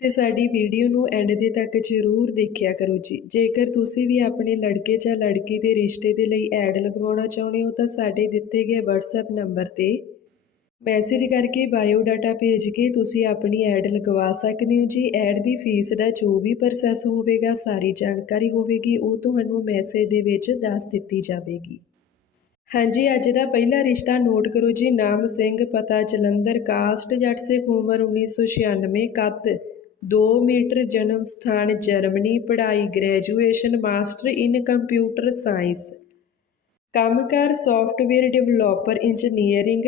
ਤੇ ਸਾਡੀ ਵੀਡੀਓ ਨੂੰ ਐਂਡ ਦੇ ਤੱਕ ਜ਼ਰੂਰ ਦੇਖਿਆ ਕਰੋ ਜੀ। ਜੇਕਰ ਤੁਸੀਂ ਵੀ ਆਪਣੇ ਲੜਕੇ ਜਾਂ ਲੜਕੀ ਦੇ ਰਿਸ਼ਤੇ ਦੇ ਲਈ ਐਡ ਲਗਵਾਉਣਾ ਚਾਹੁੰਦੇ ਹੋ, ਤਾਂ ਸਾਡੇ ਦਿੱਤੇ ਗਏ WhatsApp ਨੰਬਰ ਤੇ ਮੈਸੇਜ ਕਰਕੇ ਬਾਇਓ ਡਾਟਾ ਭੇਜ ਕੇ ਤੁਸੀਂ ਆਪਣੀ ਐਡ ਲਗਵਾ ਸਕਦੇ ਹੋ ਜੀ। ਐਡ ਦੀ ਫੀਸ ਦਾ ਜੋ ਵੀ ਪ੍ਰੋਸੈਸ ਹੋਵੇਗਾ, ਸਾਰੀ ਜਾਣਕਾਰੀ ਹੋਵੇਗੀ, ਉਹ ਤੁਹਾਨੂੰ ਮੈਸੇਜ ਦੇ ਵਿੱਚ ਦੱਸ ਦਿੱਤੀ ਜਾਵੇਗੀ। ਹਾਂਜੀ, ਅੱਜ ਦਾ ਪਹਿਲਾ ਰਿਸ਼ਤਾ ਨੋਟ ਕਰੋ ਜੀ। ਨਾਮ ਸਿੰਘ, ਪਤਾ ਜਲੰਧਰ, ਕਾਸਟ ਜੱਟ ਸਿੱਖ ਉਮਰ 1996 ਕੱਦ ਦੋ ਮੀਟਰ ਜਨਮ ਸਥਾਨ ਜਰਮਨੀ ਪੜ੍ਹਾਈ graduation master in computer science. ਕੰਮਕਾਰ software developer engineering.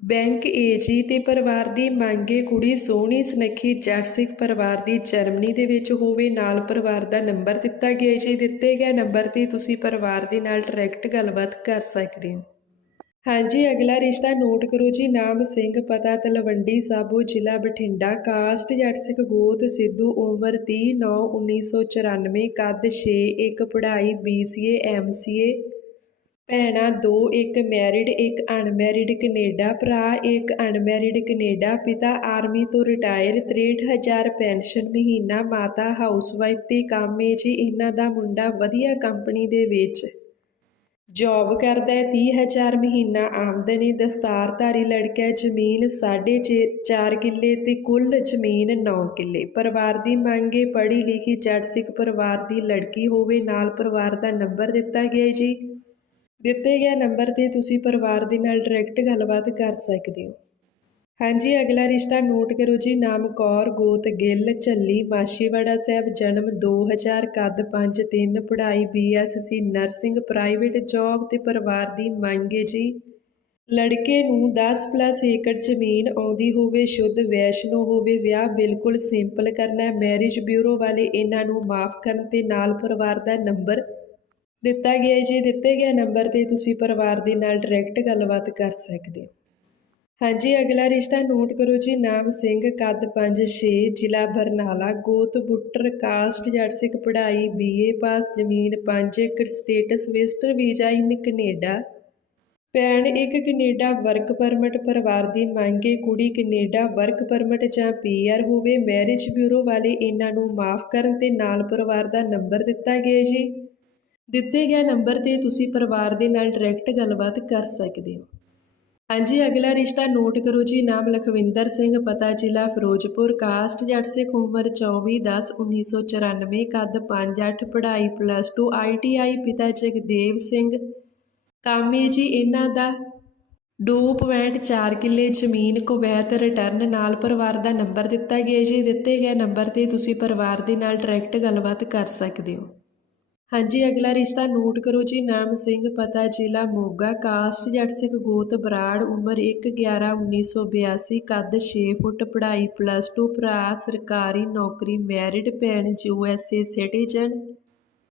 Bank AG ਤੇ ਪਰਿਵਾਰ ਦੀ ਮੰਗੇ ਕੁੜੀ ਸੋਹਣੀ ਸੁਨੱਖੀ ਜੱਟ ਪਰਿਵਾਰ ਦੀ ਜਰਮਨੀ ਦੇ ਵਿੱਚ ਹੋਵੇ, ਨਾਲ ਪਰਿਵਾਰ ਦਾ ਨੰਬਰ ਦਿੱਤਾ ਗਿਆ ਜੀ ਦਿੱਤੇ ਗਏ ਨੰਬਰ ਤੇ ਤੁਸੀਂ ਪਰਿਵਾਰ ਦੇ ਨਾਲ ਡਾਇਰੈਕਟ ਗੱਲਬਾਤ ਕਰ ਸਕਦੇ ਹੋ। ਹਾਂਜੀ, ਅਗਲਾ ਰਿਸ਼ਤਾ ਨੋਟ ਕਰੋ ਜੀ। ਨਾਮ ਸਿੰਘ, ਪਤਾ ਤਲਵੰਡੀ ਸਾਬੋ, ਜ਼ਿਲ੍ਹਾ ਬਠਿੰਡਾ। ਕਾਸਟ ਜੱਟ ਸਿੱਖ ਗੋਤ, ਸਿੱਧੂ ਉਮਰ 30 9 1994 ਕੱਦ 6 ਇੱਕ ਪੜ੍ਹਾਈ BCA MCA ਭੈਣਾਂ ਦੋ, ਇੱਕ ਮੈਰਿਡ, ਇੱਕ ਅਨਮੈਰਿਡ ਕੈਨੇਡਾ। ਭਰਾ ਇੱਕ ਅਨਮੈਰਿਡ ਕੈਨੇਡਾ। ਪਿਤਾ ਆਰਮੀ ਤੋਂ ਰਿਟਾਇਰ 63000 ਪੈਨਸ਼ਨ ਮਹੀਨਾ। ਮਾਤਾ ਹਾਊਸਵਾਈਫ ਤੇ ਕੰਮ ਏ ਜੀ। ਇਹਨਾਂ ਦਾ ਮੁੰਡਾ ਵਧੀਆ ਕੰਪਨੀ ਦੇ ਵਿੱਚ। ਜੌਬ ਕਰਦਾ ਹੈ 30000 ਮਹੀਨਾ ਆਮਦਨੀ ਹੈ ਦਸਤਾਰਧਾਰੀ ਲੜਕਾ ਹੈ, ਜ਼ਮੀਨ 4.5 ਕਿੱਲੇ ਤੇ ਕੁੱਲ ਜ਼ਮੀਨ 9 ਕਿੱਲੇ। ਪਰਿਵਾਰ ਦੀ ਮੰਗ ਮੰਗੇ ਪੜ੍ਹੀ ਲਿਖੀ ਜੱਟ ਸਿੱਖ ਪਰਿਵਾਰ ਦੀ ਲੜਕੀ ਹੋਵੇ, ਨਾਲ ਪਰਿਵਾਰ ਦਾ ਨੰਬਰ ਦਿੱਤਾ ਗਿਆ ਜੀ। ਦਿੱਤੇ ਗਏ ਨੰਬਰ ਤੇ ਤੁਸੀਂ ਪਰਿਵਾਰ ਦੇ ਨਾਲ ਡਾਇਰੈਕਟ ਗੱਲਬਾਤ ਕਰ ਸਕਦੇ ਹੋ। ਹਾਂਜੀ, ਅਗਲਾ ਰਿਸ਼ਤਾ ਨੋਟ ਕਰੋ ਜੀ। ਨਾਮ ਕੌਰ, ਗੋਤ ਗਿੱਲ, ਝੱਲੀ ਮਾਸ਼ੀਵਾੜਾ ਸਾਹਿਬ, ਜਨਮ 2000 ਕੱਦ 5-3 ਪੜ੍ਹਾਈ ਬੀਐਸਸੀ ਨਰਸਿੰਗ, ਪ੍ਰਾਈਵੇਟ ਜੌਬ ਤੇ ਪਰਿਵਾਰ ਦੀ ਮੰਗ ਹੈ ਜੀ। ਲੜਕੇ ਨੂੰ 10 ਪਲੱਸ ਏਕੜ ਜ਼ਮੀਨ ਆਉਂਦੀ ਹੋਵੇ, ਸ਼ੁੱਧ ਵੈਸ਼ਨੋ ਹੋਵੇ, ਵਿਆਹ ਬਿਲਕੁਲ ਸਿੰਪਲ ਕਰਨਾ ਮੈਰਿਜ ਬਿਊਰੋ ਵਾਲੇ ਇਹਨਾਂ ਨੂੰ ਮਾਫ ਕਰਨ ਤੇ ਨਾਲ ਪਰਿਵਾਰ ਦਾ ਨੰਬਰ ਦਿੱਤਾ ਗਿਆ ਜੀ। ਦਿੱਤੇ ਗਏ ਨੰਬਰ ਤੇ ਤੁਸੀਂ ਪਰਿਵਾਰ ਦੇ ਨਾਲ ਡਾਇਰੈਕਟ ਗੱਲਬਾਤ ਕਰ ਸਕਦੇ ਹੋ। ਹਾਂਜੀ, ਅਗਲਾ ਰਿਸ਼ਤਾ ਨੋਟ ਕਰੋ ਜੀ। ਨਾਮ ਸਿੰਘ, ਕੱਦ 5-6 ਜ਼ਿਲ੍ਹਾ ਬਰਨਾਲਾ, ਗੋਤ ਬੁੱਟਰ, ਕਾਸਟ ਜੱਟ ਸਿੱਖ ਪੜ੍ਹਾਈ, ਬੀਏ ਪਾਸ, ਜ਼ਮੀਨ 5 acre status, visitor visa in Canada. ਭੈਣ, ਇੱਕ ਕੈਨੇਡਾ ਵਰਕ ਪਰਮਿਟ, ਪਰਿਵਾਰ ਦੀ ਮੰਗੇ ਕੁੜੀ ਕੈਨੇਡਾ ਵਰਕ ਪਰਮਿਟ ਜਾਂ ਪੀਆਰ ਹੋਵੇ, ਮੈਰਿਜ ਬਿਊਰੋ ਵਾਲੇ ਇਹਨਾਂ ਨੂੰ ਮਾਫ ਕਰਨ ਤੇ ਨਾਲ ਪਰਿਵਾਰ ਦਾ ਨੰਬਰ ਦਿੱਤਾ ਗਿਆ ਜੀ। ਦਿੱਤੇ ਗਏ ਨੰਬਰ ਤੇ ਤੁਸੀਂ ਪਰਿਵਾਰ ਦੇ ਨਾਲ ਡਾਇਰੈਕਟ ਗੱਲਬਾਤ ਕਰ ਸਕਦੇ ਹੋ। ਹਾਂਜੀ, ਅਗਲਾ ਰਿਸ਼ਤਾ ਨੋਟ ਕਰੋ ਜੀ। ਨਾਮ ਲਖਵਿੰਦਰ ਸਿੰਘ, ਪਤਾ ਜ਼ਿਲ੍ਹਾ ਫਿਰੋਜ਼ਪੁਰ, ਕਾਸਟ ਜੱਟ ਸਿੱਖ ਉਮਰ 24 10 1994 ਕੱਦ 5 8 ਪੜ੍ਹਾਈ ਪਲੱਸ 2 ਆਈਟੀਆਈ ਪਿਤਾ ਜਗਦੇਵ ਸਿੰਘ। ਕਾਮੇ ਜੀ ਇਹਨਾਂ ਦਾ। 2.4 ਕਿੱਲੇ ਜ਼ਮੀਨ, ਕੁਵੈਤ ਰਿਟਰਨ ਨਾਲ ਪਰਿਵਾਰ ਦਾ ਨੰਬਰ ਦਿੱਤਾ ਗਿਆ ਜੀ। ਦਿੱਤੇ ਗਏ ਨੰਬਰ ਤੇ ਤੁਸੀਂ ਪਰਿਵਾਰ ਦੇ ਨਾਲ ਡਾਇਰੈਕਟ ਗੱਲਬਾਤ ਕਰ ਸਕਦੇ ਹੋ। ਹਾਂਜੀ, ਅਗਲਾ ਰਿਸ਼ਤਾ ਨੋਟ ਕਰੋ ਜੀ। ਨਾਮ ਸਿੰਘ ਪਤਾ, ਜ਼ਿਲ੍ਹਾ ਮੋਗਾ। ਕਾਸਟ ਜੱਟ ਸਿੱਖ ਗੋਤ, ਬਰਾੜ, ਉਮਰ 1 11 1982 ਕੱਦ 6 ਫੁੱਟ, ਪੜ੍ਹਾਈ ਪਲੱਸ 2 ਭਰਾ, ਸਰਕਾਰੀ ਨੌਕਰੀ ਮੈਰਿਡ ਭੈਣ ਯੂ ਐੱਸ ਏ ਸਿਟੀਜ਼ਨ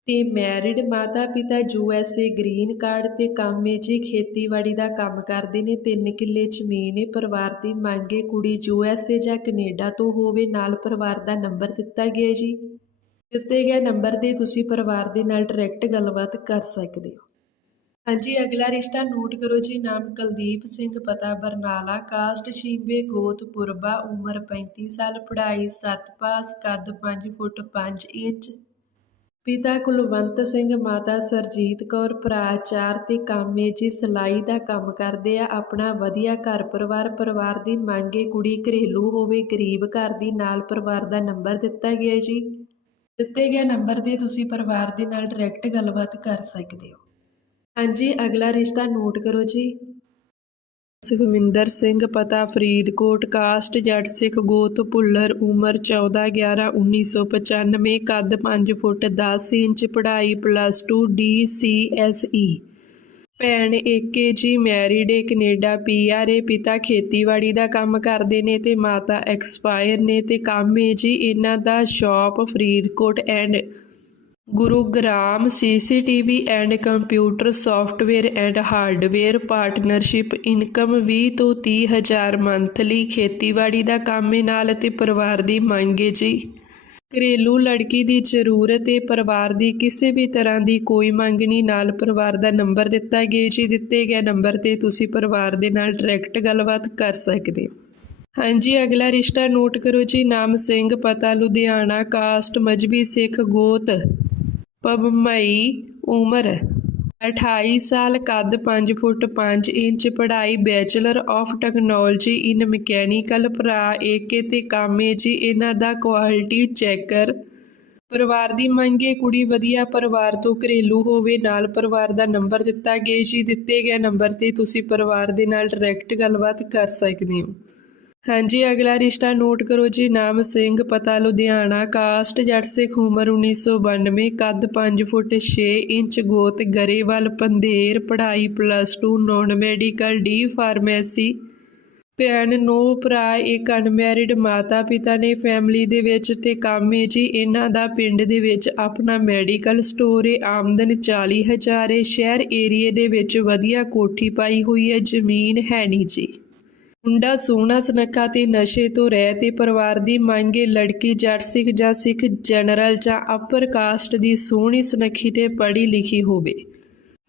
ਤੇ ਮੈਰਿਡ ਮਾਤਾ ਪਿਤਾ U S A green card ਤੇ ਕੰਮ ਏ ਜੀ। ਖੇਤੀਬਾੜੀ ਦਾ ਕੰਮ ਕਰਦੇ ਨੇ। 3 ਕਿੱਲੇ ਜ਼ਮੀਨ ਏ ਪਰਿਵਾਰ ਦੀ ਮੰਗੇ ਕੁੜੀ ਯੂ ਐੱਸ ਏ ਜਾਂ ਕੈਨੇਡਾ ਤੋਂ ਹੋਵੇ। ਨਾਲ ਪਰਿਵਾਰ ਦਾ ਨੰਬਰ ਦਿੱਤਾ ਗਿਆ ਜੀ। ਦਿੱਤੇ ਗਏ ਨੰਬਰ ਤੇ ਤੁਸੀਂ ਪਰਿਵਾਰ ਦੇ ਨਾਲ ਡਾਇਰੈਕਟ ਗੱਲਬਾਤ ਕਰ ਸਕਦੇ ਹੋ। ਹਾਂਜੀ, ਅਗਲਾ ਰਿਸ਼ਤਾ ਨੋਟ ਕਰੋ ਜੀ। ਨਾਮ ਕੁਲਦੀਪ ਸਿੰਘ, ਪਤਾ ਬਰਨਾਲਾ, ਕਾਸਟ ਸ਼ੀਬੇ, ਗੋਤ ਪੁਰਬਾ, ਉਮਰ 35 ਸਾਲ, ਪੜ੍ਹਾਈ 7 ਪਾਸ, ਕੱਦ 5 ਫੁੱਟ 5 ਇੰਚ। ਪਿਤਾ ਕੁਲਵੰਤ ਸਿੰਘ, ਮਾਤਾ ਸਰਜੀਤ ਕੌਰ, ਭਰਾ ਚਾਰ ਤੇ ਕਾਮੇ ਜੀ। ਸਿਲਾਈ ਦਾ ਕੰਮ ਕਰਦੇ ਆ। ਆਪਣਾ ਵਧੀਆ ਘਰ ਪਰਿਵਾਰ ਪਰਿਵਾਰ ਦੀ ਮੰਗੇ ਕੁੜੀ ਘਰੇਲੂ ਹੋਵੇ, ਗਰੀਬ ਘਰ ਦੀ, ਨਾਲ ਪਰਿਵਾਰ ਦਾ ਨੰਬਰ ਦਿੱਤਾ ਗਿਆ ਜੀ। ਦਿੱਤੇ ਗਏ ਨੰਬਰ ਤੇ ਤੁਸੀਂ ਪਰਿਵਾਰ ਦੇ ਨਾਲ ਡਾਇਰੈਕਟ ਗੱਲਬਾਤ ਕਰ ਸਕਦੇ ਹੋ। ਹਾਂਜੀ, ਅਗਲਾ ਰਿਸ਼ਤਾ ਨੋਟ ਕਰੋ ਜੀ। ਸੁਖਵਿੰਦਰ ਸਿੰਘ ਪਤਾ, ਫਰੀਦਕੋਟ, ਕਾਸਟ ਜੱਟ ਸਿੱਖ ਗੋਤ, ਭੁੱਲਰ, ਉਮਰ 14 11 1995 ਕੱਦ 5 ਫੁੱਟ 10 ਇੰਚ, ਪੜ੍ਹਾਈ ਪਲੱਸ 2 ਡੀਸੀਐਸਈ ਭੈਣ ਏਕੇ ਜੀ ਮੈਰਿਡ ਏ ਕੈਨੇਡਾ ਪੀਆਰ ਏ, ਪਿਤਾ ਖੇਤੀਬਾੜੀ ਦਾ ਕੰਮ ਕਰਦੇ ਨੇ ਤੇ ਮਾਤਾ ਐਕਸਪਾਇਰ ਨੇ ਤੇ ਕੰਮ ਏ ਜੀ ਇਹਨਾਂ ਦਾ shop Faridkot and Gurugram CCTV and computer software and hardware partnership income 20 ਤੋਂ 30 ਹਜ਼ਾਰ ਮੰਥਲੀ ਖੇਤੀਬਾੜੀ ਦਾ ਕੰਮ ਹੈ ਨਾਲ ਅਤੇ ਪਰਿਵਾਰ ਦੀ ਮੰਗ ਏ ਜੀ। ਘਰੇਲੂ ਲੜਕੀ ਦੀ ਜ਼ਰੂਰਤ ਹੈ ਪਰਿਵਾਰ ਦੀ ਕਿਸੇ ਵੀ ਤਰ੍ਹਾਂ ਦੀ ਕੋਈ ਮੰਗਣੀ ਨਾਲ ਪਰਿਵਾਰ ਦਾ ਨੰਬਰ ਦਿੱਤਾ ਗਿਆ ਜੀ। ਦਿੱਤੇ ਗਏ ਨੰਬਰ ਤੇ ਤੁਸੀਂ ਪਰਿਵਾਰ ਦੇ ਨਾਲ ਡਾਇਰੈਕਟ ਗੱਲਬਾਤ ਕਰ ਸਕਦੇ ਹੋ। ਹਾਂਜੀ, ਅਗਲਾ ਰਿਸ਼ਤਾ ਨੋਟ ਕਰੋ ਜੀ। ਨਾਮ ਸਿੰਘ, ਪਤਾ ਲੁਧਿਆਣਾ, ਕਾਸਟ, ਮਜਬੀ ਸਿੱਖ, ਗੋਤ ਪਬਮਈ ਉਮਰ। 28 ਸਾਲ ਕੱਦ 5 ਫੁੱਟ 5 ਇੰਚ, ਪੜ੍ਹਾਈ bachelor of technology in mechanical, ਭਰਾ ਏਕੇ ਤੇ ਕਾਮੇ ਜੀ, ਇਹਨਾਂ ਦਾ ਕੁਆਲਿਟੀ ਚੈੱਕਰ। ਪਰਿਵਾਰ ਦੀ ਮੰਗੇ ਕੁੜੀ ਵਧੀਆ, ਪਰਿਵਾਰ ਤੋਂ ਘਰੇਲੂ ਹੋਵੇ, ਨਾਲ ਪਰਿਵਾਰ ਦਾ ਨੰਬਰ ਦਿੱਤਾ ਗਿਆ ਜੀ, ਦਿੱਤੇ ਗਏ ਨੰਬਰ ਤੇ ਤੁਸੀਂ ਪਰਿਵਾਰ ਦੇ ਨਾਲ ਡਾਇਰੈਕਟ ਗੱਲਬਾਤ ਕਰ ਸਕਦੇ ਹੋ। ਹਾਂਜੀ, ਅਗਲਾ ਰਿਸ਼ਤਾ ਨੋਟ ਕਰੋ ਜੀ। ਨਾਮ ਸਿੰਘ, ਪਤਾ ਲੁਧਿਆਣਾ, ਕਾਸਟ ਜੱਟ ਸਿੱਖ ਉਮਰ 1992 ਕੱਦ 5 ਫੁੱਟ 6 ਇੰਚ, ਗੋਤ ਗਰੇਵਾਲ, ਪੰਧੇਰ, ਪੜ੍ਹਾਈ plus 2 non medical D pharmacy ਭੈਣ, ਨੋ ਭਰਾ, ਇੱਕ ਅਨਮੈਰਿਡ ਮਾਤਾ ਪਿਤਾ ਨੇ ਫੈਮਿਲੀ ਦੇ ਵਿੱਚ ਤੇ ਕੰਮ ਹੈ ਜੀ। ਇਹਨਾਂ ਦਾ ਪਿੰਡ ਦੇ ਵਿੱਚ ਆਪਣਾ ਮੈਡੀਕਲ ਸਟੋਰ ਹੈ ਆਮਦਨ 40000 ਹੈ ਸ਼ਹਿਰ ਏਰੀਏ ਦੇ ਵਿੱਚ ਵਧੀਆ ਕੋਠੀ ਪਾਈ ਹੋਈ ਹੈ। ਜ਼ਮੀਨ ਹੈ ਨਹੀਂ ਜੀ। ਮੁੰਡਾ ਸੋਹਣਾ ਸੁਨੱਖਾ ਤੇ ਨਸ਼ੇ ਤੋਂ ਰਹਿ ਤੇ ਪਰਿਵਾਰ ਦੀ ਮੰਗੇ ਲੜਕੀ ਜੱਟ ਸਿੱਖ ਜਾਂ ਸਿੱਖ ਜਨਰਲ ਜਾਂ ਅਪਰ ਕਾਸਟ ਦੀ ਸੋਹਣੀ ਸੁਨੱਖੀ ਤੇ ਪੜ੍ਹੀ ਲਿਖੀ ਹੋਵੇ।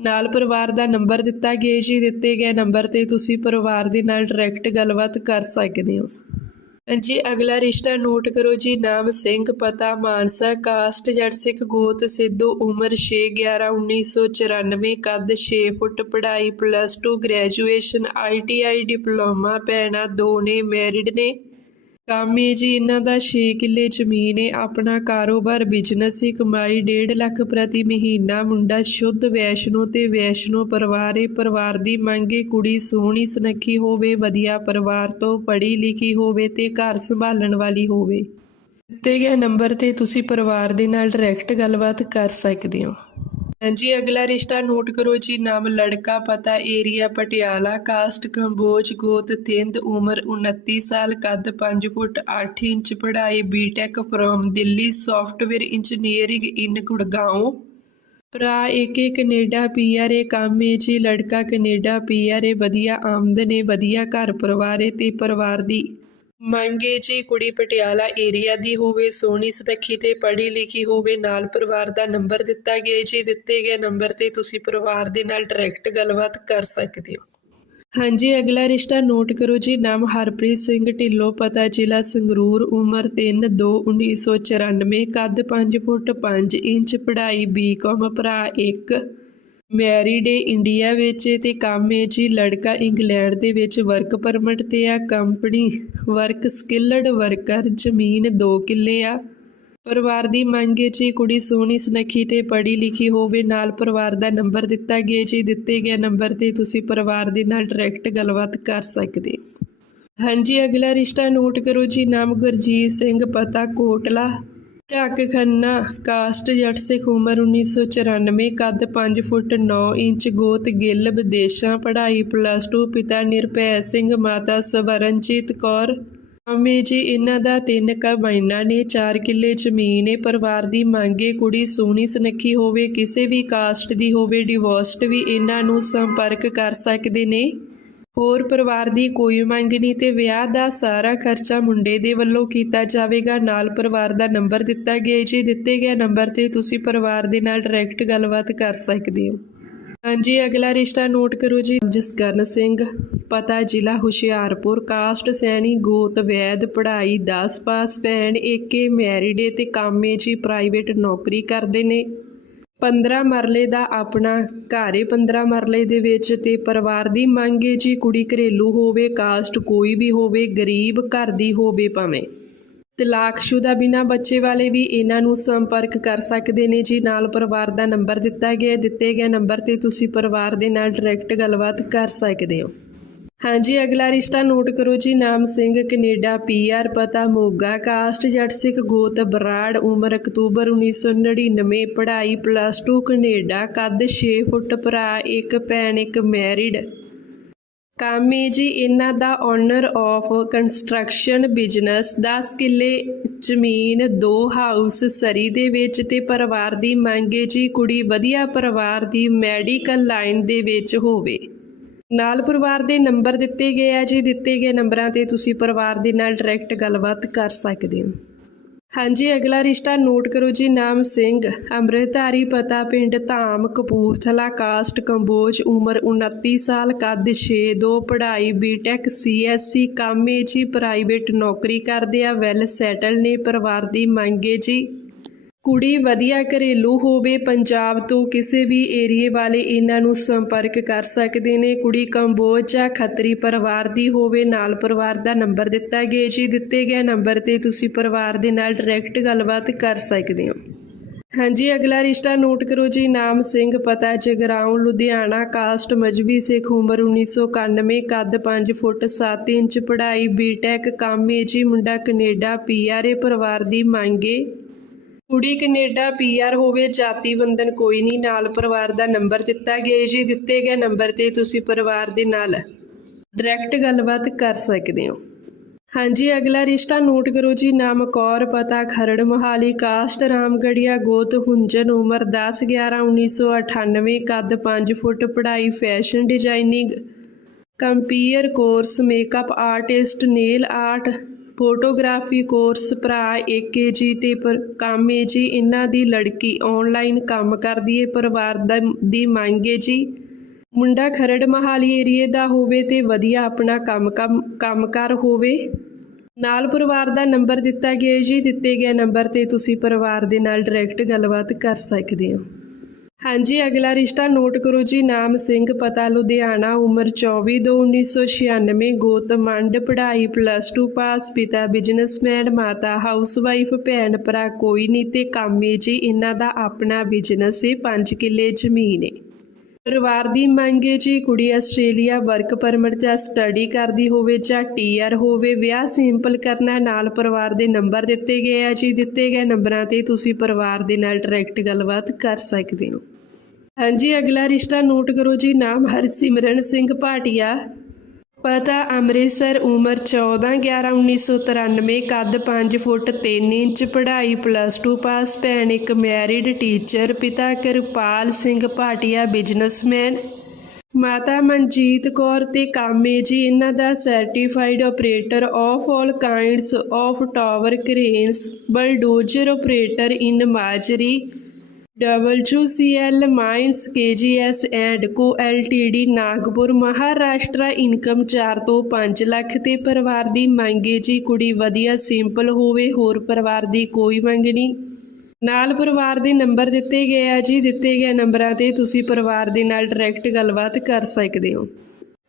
ਨਾਲ ਪਰਿਵਾਰ ਦਾ ਨੰਬਰ ਦਿੱਤਾ ਗਿਆ ਜੀ। ਦਿੱਤੇ ਗਏ ਨੰਬਰ ਤੇ ਤੁਸੀਂ ਪਰਿਵਾਰ ਦੇ ਨਾਲ ਡਾਇਰੈਕਟ ਗੱਲਬਾਤ ਕਰ ਸਕਦੇ ਹੋ। ਜੀ, ਅਗਲਾ ਰਿਸ਼ਤਾ ਨੋਟ ਕਰੋ ਜੀ, ਨਾਮ ਸਿੰਘ, ਪਤਾ, ਮਾਨਸਾ, ਕਾਸਟ ਜੜ ਸਿੱਖ ਗੋਤ, ਸਿੱਧੂ, ਉਮਰ 6 11 1994 ਕੱਦ 6 ਫੁੱਟ, ਪੜ੍ਹਾਈ ਪਲੱਸ 2 ਗ੍ਰੈਜੂਏਸ਼ਨ ਆਈਟੀਆਈ ਡਿਪਲੋਮਾ, ਭੈਣਾਂ ਦੋ ਨੇ ਮੈਰਿਡ ਨੇ। ਕੰਮ ਹੈ ਜੀ, ਇਹਨਾਂ ਦਾ 6 ਕਿੱਲੇ ਜ਼ਮੀਨ ਹੈ ਆਪਣਾ ਕਾਰੋਬਾਰ ਬਿਜ਼ਨਸ ਹੀ ਕਮਾਈ 1.5 ਲੱਖ ਪ੍ਰਤੀ ਮਹੀਨਾ, ਮੁੰਡਾ ਸ਼ੁੱਧ ਵੈਸ਼ਨੋ ਤੇ ਵੈਸ਼ਨੋ ਪਰਿਵਾਰ ਹੈ ਪਰਿਵਾਰ ਦੀ ਮੰਗ ਮੰਗੇ ਕੁੜੀ ਸੋਹਣੀ ਸੁਨੱਖੀ ਹੋਵੇ, ਵਧੀਆ ਪਰਿਵਾਰ ਤੋਂ ਪੜ੍ਹੀ ਲਿਖੀ ਹੋਵੇ ਤੇ ਘਰ ਸੰਭਾਲਣ ਵਾਲੀ ਹੋਵੇ। ਦਿੱਤੇ ਗਏ ਨੰਬਰ ਤੇ ਤੁਸੀਂ ਪਰਿਵਾਰ ਦੇ ਨਾਲ ਡਾਇਰੈਕਟ ਗੱਲਬਾਤ ਕਰ ਸਕਦੇ ਹੋ। ਹਾਂਜੀ, ਅਗਲਾ ਰਿਸ਼ਤਾ ਨੋਟ ਕਰੋ ਜੀ ਨਾਮ ਲੜਕਾ, ਪਤਾ ਏਰੀਆ, ਪਟਿਆਲਾ, ਕਾਸਟ, ਕੰਬੋਜ, ਗੋਤ, ਤਿੰਦ, ਉਮਰ 29 ਸਾਲ, ਕੱਦ 5 ਫੁੱਟ 8 ਇੰਚ, ਪੜ੍ਹਾਈ BTech from Delhi software engineering in Gurgaon ਭਰਾ, ਏਕੇ ਕੈਨੇਡਾ ਪੀਆਰ ਏ ਕੰਮ ਏ ਜੀ, ਲੜਕਾ ਕੈਨੇਡਾ ਪੀਆਰ ਏ ਵਧੀਆ, ਆਮਦਨ ਏ, ਵਧੀਆ ਘਰ ਪਰਿਵਾਰ ਏ ਤੇ ਪਰਿਵਾਰ ਦੀ ਮੰਗੇ ਜੀ ਕੁੜੀ ਪਟਿਆਲਾ ਏਰੀਆ ਦੀ ਹੋਵੇ, ਸੋਹਣੀ ਸੁਨੱਖੀ ਤੇ ਪੜ੍ਹੀ ਲਿਖੀ ਹੋਵੇ, ਨਾਲ ਪਰਿਵਾਰ ਦਾ ਨੰਬਰ ਦਿੱਤਾ ਗਿਆ ਜੀ, ਦਿੱਤੇ ਗਏ ਨੰਬਰ ਤੇ ਤੁਸੀਂ ਪਰਿਵਾਰ ਦੇ ਨਾਲ ਡਾਇਰੈਕਟ ਗੱਲਬਾਤ ਕਰ ਸਕਦੇ ਹੋ। ਹਾਂਜੀ, ਅਗਲਾ ਰਿਸ਼ਤਾ ਨੋਟ ਕਰੋ ਜੀ, ਨਾਮ ਹਰਪ੍ਰੀਤ ਸਿੰਘ, ਢਿੱਲੋਂ ਪਤਾ, ਜ਼ਿਲ੍ਹਾ ਸੰਗਰੂਰ, ਉਮਰ 3 2 1994 ਕੱਦ 5 ਫੁੱਟ 5 ਇੰਚ, ਪੜ੍ਹਾਈ ਬੀਕਾਮ ਭਰਾ 1 ਮੈਰਿਡ ਏ ਇੰਡੀਆ ਵਿੱਚ ਤੇ ਕੰਮ ਏ ਜੀ ਲੜਕਾ ਇੰਗਲੈਂਡ ਦੇ ਵਿੱਚ ਵਰਕ ਪਰਮਿਟ ਤੇ ਆ, ਕੰਪਨੀ ਵਰਕ, ਸਕਿਲਡ ਵਰਕਰ, ਜ਼ਮੀਨ 2 ਕਿੱਲੇ ਆ। ਪਰਿਵਾਰ ਦੀ ਮੰਗ ਏ ਜੀ ਕੁੜੀ ਸੋਹਣੀ, ਸੁਨੱਖੀ ਤੇ ਪੜ੍ਹੀ ਲਿਖੀ ਹੋਵੇ, ਨਾਲ ਪਰਿਵਾਰ ਦਾ ਨੰਬਰ ਦਿੱਤਾ ਗਿਆ ਜੀ, ਦਿੱਤੇ ਗਏ ਨੰਬਰ ਤੇ ਤੁਸੀਂ ਪਰਿਵਾਰ ਦੇ ਨਾਲ ਡਾਇਰੈਕਟ ਗੱਲਬਾਤ ਕਰ ਸਕਦੇ ਹੋ। ਹਾਂਜੀ, ਅਗਲਾ ਰਿਸ਼ਤਾ ਨੋਟ ਕਰੋ ਜੀ, ਨਾਮ ਗੁਰਜੀਤ ਸਿੰਘ, ਪਤਾ ਕੋਟਲਾ। ਢੱਕ ਖੰਨਾ, ਕਾਸਟ ਜੱਟ ਸਿੱਖ ਉਮਰ 1994 ਕੱਦ 5 ਫੁੱਟ 9 ਇੰਚ, ਗੋਤ ਗਿੱਲ, ਵਿਦੇਸ਼ਾਂ ਪੜ੍ਹਾਈ ਪਲੱਸ 2 ਪਿਤਾ ਨਿਰਭੈ ਸਿੰਘ, ਮਾਤਾ ਸਵਰਨਜੀਤ ਕੌਰ। ਅੰਮੇ ਜੀ, ਇਹਨਾਂ ਦਾ ਤਿੰਨ ਕਬਾਈਨਾਂ ਨੇ 4 ਕਿੱਲੇ ਜ਼ਮੀਨ ਏ ਪਰਿਵਾਰ ਦੀ ਮੰਗੇ ਕੁੜੀ ਸੋਹਣੀ ਸੁਨੱਖੀ ਹੋਵੇ, ਕਿਸੇ ਵੀ ਕਾਸਟ ਦੀ ਹੋਵੇ ਡਿਵੋਰਸਡ ਵੀ ਇਹਨਾਂ ਨੂੰ ਸੰਪਰਕ ਕਰ ਸਕਦੇ ਨੇ। ਹੋਰ ਪਰਿਵਾਰ ਦੀ ਕੋਈ ਮੰਗ ਨਹੀਂ ਤੇ ਵਿਆਹ ਦਾ ਸਾਰਾ ਖਰਚਾ ਮੁੰਡੇ ਦੇ ਵੱਲੋਂ ਕੀਤਾ ਜਾਵੇਗਾ। ਨਾਲ ਪਰਿਵਾਰ ਦਾ ਨੰਬਰ ਦਿੱਤਾ ਗਿਆ ਜੀ ਦਿੱਤੇ ਗਏ ਨੰਬਰ ਤੇ ਤੁਸੀਂ ਪਰਿਵਾਰ ਦੇ ਨਾਲ ਡਾਇਰੈਕਟ ਗੱਲਬਾਤ ਕਰ ਸਕਦੇ ਹੋ। ਹਾਂਜੀ, ਅਗਲਾ ਰਿਸ਼ਤਾ ਨੋਟ ਕਰੋ ਜੀ। ਜਸਕਰਨ ਸਿੰਘ, ਪਤਾ ਜ਼ਿਲ੍ਹਾ ਹੁਸ਼ਿਆਰਪੁਰ, ਕਾਸਟ ਸੈਣੀ, ਗੋਤ, ਵੈਦ, ਪੜ੍ਹਾਈ 10 ਪਾਸ ਭੈਣ, ਏਕੇ, ਮੈਰਿਡ ਏ ਤੇ ਕਾਮੇ ਜੀ, ਪ੍ਰਾਈਵੇਟ ਨੌਕਰੀ ਕਰਦੇ ਨੇ। 15 ਮਰਲੇ ਦਾ ਆਪਣਾ ਘਰ ਏ। 15 ਮਰਲੇ ਦੇ ਵਿੱਚ ਤੇ ਪਰਿਵਾਰ ਦੀ ਮੰਗ ਏ ਜੀ ਕੁੜੀ ਘਰੇਲੂ ਹੋਵੇ, ਕਾਸਟ ਕੋਈ ਵੀ ਹੋਵੇ, ਗਰੀਬ ਘਰ ਦੀ ਹੋਵੇ ਭਾਵੇਂ। ਤਲਾਕਸ਼ੁਦਾ ਬਿਨਾ ਬੱਚੇ ਵਾਲੇ ਵੀ ਇਹਨਾਂ ਨੂੰ ਸੰਪਰਕ ਕਰ ਸਕਦੇ ਨੇ ਜੀ। ਨਾਲ ਪਰਿਵਾਰ ਦਾ ਨੰਬਰ ਦਿੱਤਾ ਗਿਆ ਦਿੱਤੇ ਗਏ ਨੰਬਰ ਤੇ ਤੁਸੀਂ ਪਰਿਵਾਰ ਦੇ ਨਾਲ ਡਾਇਰੈਕਟ ਗੱਲਬਾਤ ਕਰ ਸਕਦੇ ਹੋ। ਹਾਂਜੀ, ਅਗਲਾ ਰਿਸ਼ਤਾ ਨੋਟ ਕਰੋ ਜੀ। ਨਾਮ ਸਿੰਘ, ਕੈਨੇਡਾ ਪੀਆਰ ਪਤਾ ਮੋਗਾ, ਕਾਸਟ ਜੱਟ ਸਿੱਖ, ਗੋਤ ਬਰਾੜ, ਉਮਰ ਅਕਤੂਬਰ 1999 ਪੜ੍ਹਾਈ ਪਲੱਸ 2 ਕੈਨੇਡਾ, ਕੱਦ 6 ਫੁੱਟ, ਭਰਾ, ਇੱਕ ਭੈਣ, ਇੱਕ ਮੈਰਿਡ ਕੰਮ ਹੈ ਜੀ, ਇਹਨਾਂ ਦਾ ਓਨਰ ਆਫ ਕੰਸਟਰਕਸ਼ਨ ਬਿਜ਼ਨਸ 10 ਕਿੱਲੇ ਜ਼ਮੀਨ, ਦੋ ਹਾਊਸ ਸਰੀ ਦੇ ਵਿੱਚ ਤੇ ਪਰਿਵਾਰ ਦੀ ਮੰਗ ਹੈ ਜੀ, ਕੁੜੀ ਵਧੀਆ ਪਰਿਵਾਰ ਦੀ ਮੈਡੀਕਲ ਲਾਈਨ ਦੇ ਵਿੱਚ ਹੋਵੇ। ਨਾਲ ਪਰਿਵਾਰ ਦੇ ਨੰਬਰ ਦਿੱਤੇ ਗਏ ਆ ਜੀ। ਦਿੱਤੇ ਗਏ ਨੰਬਰਾਂ ਤੇ ਤੁਸੀਂ ਪਰਿਵਾਰ ਦੇ ਨਾਲ ਡਾਇਰੈਕਟ ਗੱਲਬਾਤ ਕਰ ਸਕਦੇ ਹੋ। ਹਾਂਜੀ, ਅਗਲਾ ਰਿਸ਼ਤਾ ਨੋਟ ਕਰੋ ਜੀ। ਨਾਮ ਸਿੰਘ, ਅੰਮ੍ਰਿਤਧਾਰੀ, ਪਤਾ ਪਿੰਡ ਧਾਮ, ਕਪੂਰਥਲਾ, ਕਾਸਟ, ਕੰਬੋਜ, ਉਮਰ 29 ਸਾਲ, ਕੱਦ 6'2 ਪੜ੍ਹਾਈ ਬੀਟੈਕ ਸੀਐਸਸੀ ਕੰਮ ਏ ਜੀ, ਪ੍ਰਾਈਵੇਟ ਨੌਕਰੀ ਕਰਦੇ ਆ। ਵੈਲ ਸੈਟਲ ਨੇ, ਪਰਿਵਾਰ ਦੀ ਮੰਗ ਏ ਜੀ। ਕੁੜੀ ਵਧੀਆ ਘਰੇਲੂ ਹੋਵੇ, ਪੰਜਾਬ ਤੋਂ ਕਿਸੇ ਵੀ ਏਰੀਏ ਵਾਲੇ ਇਹਨਾਂ ਨੂੰ ਸੰਪਰਕ ਕਰ ਸਕਦੇ ਨੇ। ਕੁੜੀ ਕੰਬੋਜ ਜਾਂ ਖੱਤਰੀ ਪਰਿਵਾਰ ਦੀ ਹੋਵੇ, ਨਾਲ ਪਰਿਵਾਰ ਦਾ ਨੰਬਰ ਦਿੱਤਾ ਗਿਆ ਜੀ। ਦਿੱਤੇ ਗਏ ਨੰਬਰ ਤੇ ਤੁਸੀਂ ਪਰਿਵਾਰ ਦੇ ਨਾਲ ਡਾਇਰੈਕਟ ਗੱਲਬਾਤ ਕਰ ਸਕਦੇ ਹੋ। ਹਾਂਜੀ, ਅਗਲਾ ਰਿਸ਼ਤਾ ਨੋਟ ਕਰੋ ਜੀ। ਨਾਮ ਸਿੰਘ, ਪਤਾ ਜਗਰਾਉਂ, ਲੁਧਿਆਣਾ, ਕਾਸਟ, ਮਜਬੀ ਸਿੱਖ, ਉਮਰ 1991 ਕੱਦ 5 ਫੁੱਟ 7 ਇੰਚ, ਪੜ੍ਹਾਈ ਬੀਟੈਕ, ਕੰਮ ਜੀ, ਮੁੰਡਾ ਕੈਨੇਡਾ ਪੀਆਰਏ ਪਰਿਵਾਰ ਦੀ ਮੰਗੇ ਕੁੜੀ ਕੈਨੇਡਾ ਪੀਆਰ ਹੋਵੇ, ਜਾਤੀ ਬੰਧਨ ਕੋਈ ਨਹੀਂ, ਨਾਲ ਪਰਿਵਾਰ ਦਾ ਨੰਬਰ ਦਿੱਤਾ ਗਿਆ ਜੀ। ਦਿੱਤੇ ਗਏ ਨੰਬਰ ਤੇ ਤੁਸੀਂ ਪਰਿਵਾਰ ਦੇ ਨਾਲ ਡਾਇਰੈਕਟ ਗੱਲਬਾਤ ਕਰ ਸਕਦੇ ਹੋ। ਹਾਂਜੀ, ਅਗਲਾ ਰਿਸ਼ਤਾ ਨੋਟ ਕਰੋ ਜੀ। ਨਾਮ ਕੌਰ, ਪਤਾ ਖਰੜ, ਮੋਹਾਲੀ, ਕਾਸਟ, ਰਾਮਗੜੀਆ, ਗੋਤ, ਹੁੰਜਨ, ਉਮਰ 10 11 1998 ਕੱਦ 5 ਫੁੱਟ, ਪੜ੍ਹਾਈ fashion designing ਕੰਪੀਅਰ course makeup artist nail art photography course ਭਰਾ ਏਕੇ ਜੀ ਤੇ ਪਰ ਕੰਮ ਏ ਜੀ ਇਹਨਾਂ ਦੀ ਲੜਕੀ ਆਨਲਾਈਨ ਕੰਮ ਕਰਦੀ ਏ, ਪਰਿਵਾਰ ਦਾ ਦੀ ਮੰਗ ਏ ਜੀ। ਮੁੰਡਾ ਖਰੜ ਮਹਾਲੀ ਏਰੀਏ ਦਾ ਹੋਵੇ ਤੇ ਵਧੀਆ ਆਪਣਾ ਕੰਮ ਕੰਮ, ਕੰਮਕਾਰ ਹੋਵੇ। ਨਾਲ ਪਰਿਵਾਰ ਦਾ ਨੰਬਰ ਦਿੱਤਾ ਗਿਆ ਜੀ, ਦਿੱਤੇ ਗਏ ਨੰਬਰ ਤੇ ਤੁਸੀਂ ਪਰਿਵਾਰ ਦੇ ਨਾਲ ਡਾਇਰੈਕਟ ਗੱਲਬਾਤ ਕਰ ਸਕਦੇ ਹੋ। ਹਾਂਜੀ, ਅਗਲਾ ਰਿਸ਼ਤਾ ਨੋਟ ਕਰੋ ਜੀ। ਨਾਮ ਸਿੰਘ, ਪਤਾ ਲੁਧਿਆਣਾ, ਉਮਰ 24 ਦੋ 1996 ਗੋਤ ਮੰਡ, ਪੜ੍ਹਾਈ ਪਲੱਸ 2 ਪਾਸ ਪਿਤਾ ਬਿਜ਼ਨਸਮੈਨ ਮਾਤਾ ਹਾਊਸਵਾਈਫ ਭੈਣ ਭਰਾ ਕੋਈ ਨਹੀਂ ਤੇ ਕੰਮ ਏ ਜੀ, ਇਹਨਾਂ ਦਾ ਆਪਣਾ ਬਿਜ਼ਨਸ ਏ 5 ਕਿੱਲੇ ਜ਼ਮੀਨ ਏ। ਪਰਿਵਾਰ ਦੀ ਮੰਗ ਹੈ ਜੀ, ਕੁੜੀ ਆਸਟ੍ਰੇਲੀਆ ਵਰਕ ਪਰਮਿਟ ਜਾਂ ਸਟੱਡੀ ਕਰਦੀ ਹੋਵੇ ਜਾਂ ਟੀਆਰ ਹੋਵੇ, ਵਿਆਹ ਸਿੰਪਲ ਕਰਨਾ ਨਾਲ ਪਰਿਵਾਰ ਦੇ ਨੰਬਰ ਦਿੱਤੇ ਗਏ ਆ ਜੀ, ਦਿੱਤੇ ਗਏ ਨੰਬਰਾਂ ਤੇ ਤੁਸੀਂ ਪਰਿਵਾਰ ਦੇ ਨਾਲ ਡਾਇਰੈਕਟ ਗੱਲਬਾਤ ਕਰ ਸਕਦੇ ਹੋ। ਹਾਂਜੀ, ਅਗਲਾ ਰਿਸ਼ਤਾ ਨੋਟ ਕਰੋ ਜੀ, ਨਾਮ ਹਰਸਿਮਰਨ ਸਿੰਘ ਭਾਟੀਆ। ਪਤਾ ਅੰਮ੍ਰਿਤਸਰ ਉਮਰ 14 11 1993 ਕੱਦ 5 ਫੁੱਟ 3 ਇੰਚ, ਪੜ੍ਹਾਈ ਪਲੱਸ 2 ਪਾਸ, ਭੈਣ ਇੱਕ ਮੈਰਿਡ ਟੀਚਰ ਪਿਤਾ ਕਿਰਪਾਲ ਸਿੰਘ ਭਾਟੀਆ ਬਿਜ਼ਨਸਮੈਨ ਮਾਤਾ ਮਨਜੀਤ ਕੌਰ ਤੇ ਕਾਮੇ ਜੀ, ਇਹਨਾਂ ਦਾ certified operator of all kinds of tower cranes bulldozer operator in Majri WCL mines KGS and co LTD Nagpur Maharashtra income 4 ਤੋਂ 5 ਲੱਖ ਤੇ ਪਰਿਵਾਰ ਦੀ ਮੰਗੇ ਜੀ। ਕੁੜੀ ਵਧੀਆ ਸਿੰਪਲ ਹੋਵੇ, ਹੋਰ ਪਰਿਵਾਰ ਦੀ ਕੋਈ ਮੰਗ ਨਹੀਂ। ਨਾਲ ਪਰਿਵਾਰ ਦੇ ਨੰਬਰ ਦਿੱਤੇ ਗਏ ਆ ਜੀ। ਦਿੱਤੇ ਗਏ ਨੰਬਰਾਂ ਤੇ ਤੁਸੀਂ ਪਰਿਵਾਰ ਦੇ ਨਾਲ ਡਾਇਰੈਕਟ ਗੱਲਬਾਤ ਕਰ ਸਕਦੇ ਹੋ।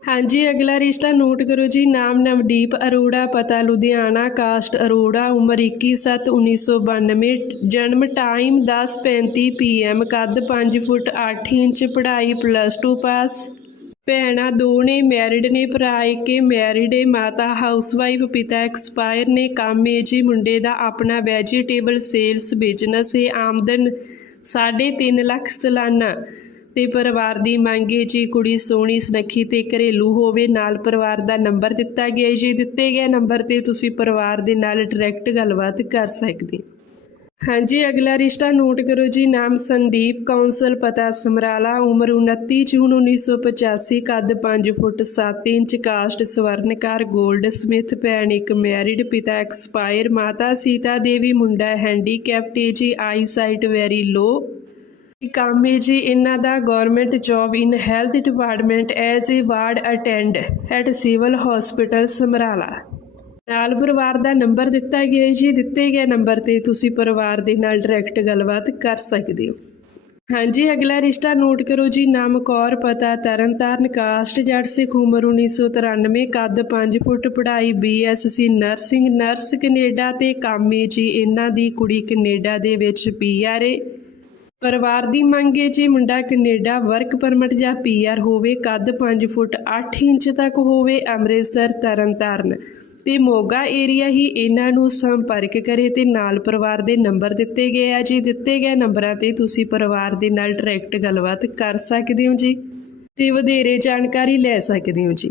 ਹਾਂਜੀ, ਅਗਲਾ ਰਿਸ਼ਤਾ ਨੋਟ ਕਰੋ ਜੀ। ਨਾਮ ਨਵਦੀਪ ਅਰੋੜਾ, ਪਤਾ ਲੁਧਿਆਣਾ, ਕਾਸਟ ਅਰੋੜਾ, ਉਮਰ 21/7/1992 ਜਨਮ ਟਾਈਮ 10:35 ਪੀਐਮ ਕੱਦ 5 ਫੁੱਟ 8 ਇੰਚ, ਪੜ੍ਹਾਈ ਪਲੱਸ 2 ਪਾਸ। ਭੈਣਾਂ ਦੋ ਨੇ ਮੈਰਿਡ ਨੇ, ਭਰਾ ਕੇ ਮੈਰਿਡ ਏ, ਮਾਤਾ ਹਾਊਸਵਾਈਫ, ਪਿਤਾ ਐਕਸਪਾਇਰ ਨੇ। ਕੰਮ ਏ ਜੀ, ਮੁੰਡੇ ਦਾ ਆਪਣਾ ਵੈਜੀਟੇਬਲ ਸੇਲਸ ਬਿਜ਼ਨਸ ਏ, ਆਮਦਨ 3.5 ਲੱਖ ਸਾਲਾਨਾ। ਤੇ ਪਰਿਵਾਰ ਦੀ ਮੰਗ ਮੰਗੇ ਜੀ, ਕੁੜੀ ਸੋਹਣੀ, ਸੁਨੱਖੀ ਤੇ ਘਰੇਲੂ ਹੋਵੇ, ਨਾਲ ਪਰਿਵਾਰ ਦਾ ਨੰਬਰ ਦਿੱਤਾ ਗਿਆ ਜੀ। ਦਿੱਤੇ ਗਏ ਨੰਬਰ ਤੇ ਤੁਸੀਂ ਪਰਿਵਾਰ ਦੇ ਨਾਲ ਡਾਇਰੈਕਟ ਗੱਲਬਾਤ ਕਰ ਸਕਦੇ। ਹਾਂਜੀ, ਅਗਲਾ ਰਿਸ਼ਤਾ ਨੋਟ ਕਰੋ ਜੀ। ਨਾਮ ਸੰਦੀਪ, ਕੌਂਸਲ ਪਤਾ ਸਮਰਾਲਾ, ਉਮਰ 29 ਜੂਨ 1985 ਕੱਦ 5 ਫੁੱਟ 7 ਇੰਚ, ਕਾਸਟ ਸਵਰਨਕਾਰ 골ਡ ਸਮਿਥ, ਭੈਣ ਇੱਕ ਮੈਰਿਡ ਪਿਤਾ ਐਕਸਪਾਇਰ ਮਾਤਾ ਸੀਤਾ ਦੇਵੀ, ਮੁੰਡਾ ਹੈਂਡੀਕੈਪਟ ਏ ਜੀ ਆਈਸਾਈਟ ਵੈਰੀ ਲੋ ਕੰਮ ਹੈ ਜੀ, ਇਹਨਾਂ ਦਾ government job in health department as a ward attend at civil hospital Samrala. ਨਾਲ ਪਰਿਵਾਰ ਦਾ ਨੰਬਰ ਦਿੱਤਾ ਗਿਆ ਹੈ ਜੀ। ਦਿੱਤੇ ਗਏ ਨੰਬਰ ਤੇ ਤੁਸੀਂ ਪਰਿਵਾਰ ਦੇ ਨਾਲ ਡਾਇਰੈਕਟ ਗੱਲਬਾਤ ਕਰ ਸਕਦੇ ਹੋ। ਹਾਂਜੀ, ਅਗਲਾ ਰਿਸ਼ਤਾ ਨੋਟ ਕਰੋ ਜੀ। ਨਾਮ ਕੌਰ, ਪਤਾ ਤਰਨਤਾਰਨ ਕਾਸਟ ਜੱਟ ਸਿੱਖ, ਉਮਰ 1993 ਕੱਦ 5 ਫੁੱਟ, ਪੜ੍ਹਾਈ ਬੀਐਸਸੀ ਨਰਸਿੰਗ, ਨਰਸ ਕੈਨੇਡਾ ਤੇ ਕਾਮੇ ਜੀ। ਇਹਨਾਂ ਦੀ ਕੁੜੀ ਕੈਨੇਡਾ ਦੇ ਵਿੱਚ ਪੀਆਰਏ ਪਰਿਵਾਰ ਦੀ ਮੰਗ ਹੈ ਜੇ ਮੁੰਡਾ ਕੈਨੇਡਾ ਵਰਕ ਪਰਮਿਟ ਜਾਂ ਪੀਆਰ ਹੋਵੇ, ਕੱਦ 5 ਫੁੱਟ 8 ਇੰਚ ਤੱਕ ਹੋਵੇ, ਅੰਮ੍ਰਿਤਸਰ, ਤਰਨਤਾਰਨ ਤੇ ਮੋਗਾ ਏਰੀਆ ਹੀ ਇਹਨਾਂ ਨੂੰ ਸੰਪਰਕ ਕਰੇ ਤੇ ਨਾਲ ਪਰਿਵਾਰ ਦੇ ਨੰਬਰ ਦਿੱਤੇ ਗਏ ਆ ਜੀ। ਦਿੱਤੇ ਗਏ ਨੰਬਰਾਂ ਤੇ ਤੁਸੀਂ ਪਰਿਵਾਰ ਦੇ ਨਾਲ ਡਾਇਰੈਕਟ ਗੱਲਬਾਤ ਕਰ ਸਕਦੇ ਹੋ ਜੀ ਤੇ ਵਧੇਰੇ ਜਾਣਕਾਰੀ ਲੈ ਸਕਦੇ ਹੋ ਜੀ।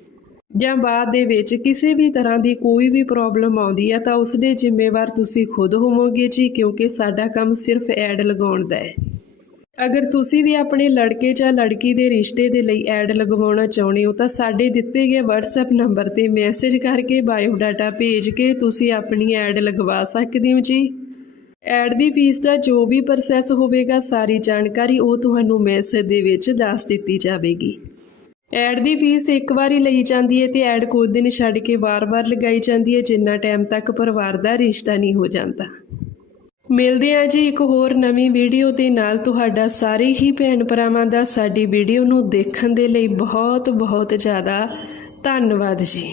ਜਾਂ ਬਾਅਦ ਦੇ ਵਿੱਚ ਕਿਸੇ ਵੀ ਤਰ੍ਹਾਂ ਦੀ ਕੋਈ ਵੀ ਪ੍ਰੋਬਲਮ ਆਉਂਦੀ ਹੈ ਤਾਂ ਉਸ ਦੇ ਜ਼ਿੰਮੇਵਾਰ ਤੁਸੀਂ ਖੁਦ ਹੋਵੋਗੇ ਜੀ, ਕਿਉਂਕਿ ਸਾਡਾ ਕੰਮ ਸਿਰਫ ਐਡ ਲਗਾਉਣ ਦਾ ਹੈ। ਅਗਰ ਤੁਸੀਂ ਵੀ ਆਪਣੇ ਲੜਕੇ ਜਾਂ ਲੜਕੀ ਦੇ ਰਿਸ਼ਤੇ ਦੇ ਲਈ ਐਡ ਲਗਵਾਉਣਾ ਚਾਹੁੰਦੇ ਹੋ ਤਾਂ ਸਾਡੇ ਦਿੱਤੇ ਗਏ WhatsApp ਨੰਬਰ ਤੇ ਮੈਸੇਜ ਕਰਕੇ ਬਾਇਓ ਡਾਟਾ ਭੇਜ ਕੇ ਤੁਸੀਂ ਆਪਣੀ ਐਡ ਲਗਵਾ ਸਕਦੇ ਹੋ ਜੀ। ਐਡ ਦੀ ਫੀਸ ਦਾ ਜੋ ਵੀ ਪ੍ਰੋਸੈਸ ਹੋਵੇਗਾ, ਸਾਰੀ ਜਾਣਕਾਰੀ ਉਹ ਤੁਹਾਨੂੰ ਮੈਸੇਜ ਦੇ ਵਿੱਚ ਦੱਸ ਦਿੱਤੀ ਜਾਵੇਗੀ। ਐਡ ਦੀ ਫੀਸ ਇੱਕ ਵਾਰੀ ਲਈ ਜਾਂਦੀ ਹੈ ਤੇ ਐਡ ਕੁਝ ਦਿਨ ਛੱਡ ਕੇ ਵਾਰ-ਵਾਰ ਲਗਾਈ ਜਾਂਦੀ ਹੈ, ਜਿੰਨਾ ਟਾਈਮ ਤੱਕ ਪਰਿਵਾਰ ਦਾ ਰਿਸ਼ਤਾ ਨਹੀਂ ਹੋ ਜਾਂਦਾ। ਮਿਲਦੇ ਆ ਜੀ ਇੱਕ ਹੋਰ ਨਵੀਂ ਵੀਡੀਓ ਦੇ ਨਾਲ। ਤੁਹਾਡਾ ਸਾਰੇ ਹੀ ਭੈਣ ਭਰਾਵਾਂ ਦਾ ਸਾਡੀ ਵੀਡੀਓ ਨੂੰ ਦੇਖਣ ਦੇ ਲਈ ਬਹੁਤ ਬਹੁਤ ਜ਼ਿਆਦਾ ਧੰਨਵਾਦ ਜੀ।